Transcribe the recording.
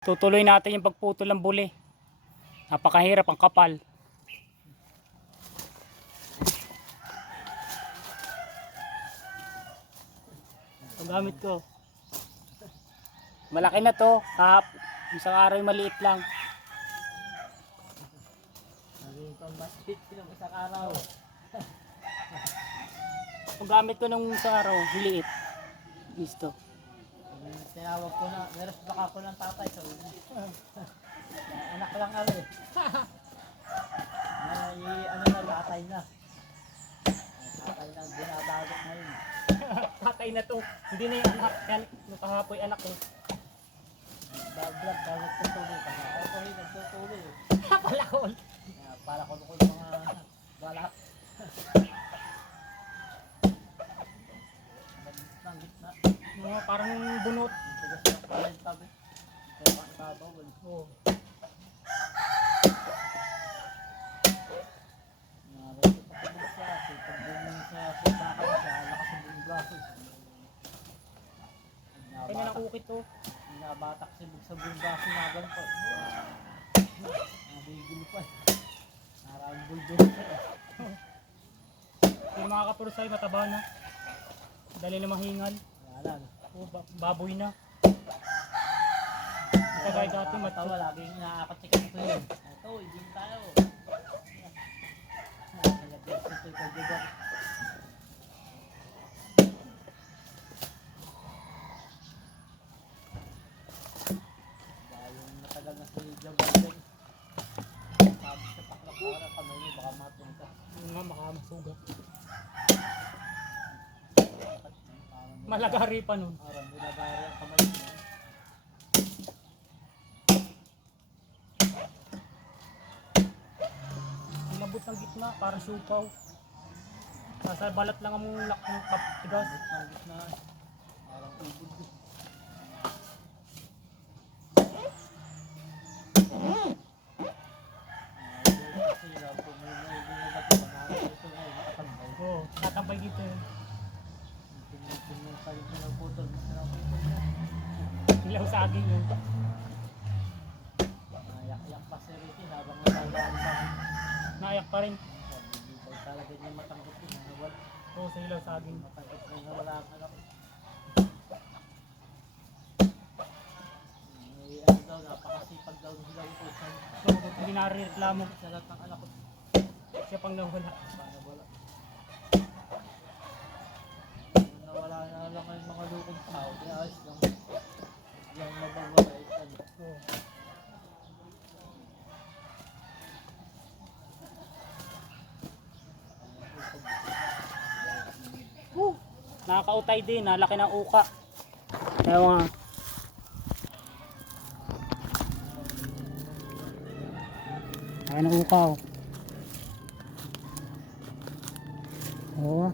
Tutuloy natin yung pagputol ng buli. Napakahirap, ang kapal. Ito gamit ko. Malaki na to. Isang araw yung maliit lang. Naging pambastit ng isang araw. Ang gamit ko nung isang araw, maliit. Listo. Tinawag ko na, meron baka ko ng tatay sa ulo. Anak lang ako eh. Ano na, tatay na. Tatay na, binabagot na yun. Tatay na to. Hindi na yung anak. Yan, nakahapoy anak ko. Vlog, bago nagtutuloy ka. Ako ko rin nagtutuloy eh. Palakol. Para ko yung mga balak. Ng gitna. Parang bunot. Tigas na pala yung tabi. Kaya kakabaw. Oh. Narito pa ko siya. Pag-buming sa baka siya, lakas ng braso. Kaya na lang ukit to. Nabatak sa buong braso na ganito. Nabigil pa. Narang bulldog siya. Yung mga kapurusay, mataba na. Dali na mahingal. Wala na. Oh, baboy na. Ito kaya dati Matawa, matso. laging nakakatikan ito yun. Ito, hindi tayo. Nalagyan ito kay Digan. Dahil matagal na si Jabaldeng. Sabi sa paklak para kamay niyo, baka matunta. Yun nga, makamasugat. Parang Malagari pa nun. parang nilagari ang kamay niyo. Nilabot ng gitna, parang supaw. Nasa balat lang ang lakong kaptigas. Ng gitna. Parang ubod. Kasi lang po may naibigat ko na ito ngayon nakatambay. Oo, tatambay dito yun. Tingnan sa ito ng putol. Putol niya. Ilaw saging yun. Nayak-yak pa si Ricky habang natandaan pa. Naayak pa rin. Bibigay talaga niya matanggap yun. Nawala. Oo, sa ilaw saging. Matanggap na nawala ang anak. Ano daw, napakasipag daw sila ito. So, hindi nare-reklamo. Sa lahat ng anak ko. Siya pang nawala. Paano wala? Nawala na lang yung mga lukong tao. Di ayos lang. Yung mababait. Oo. Nakakautay din, nalaki ng uka. Ewan nga. Laki ng uka oh. Oo.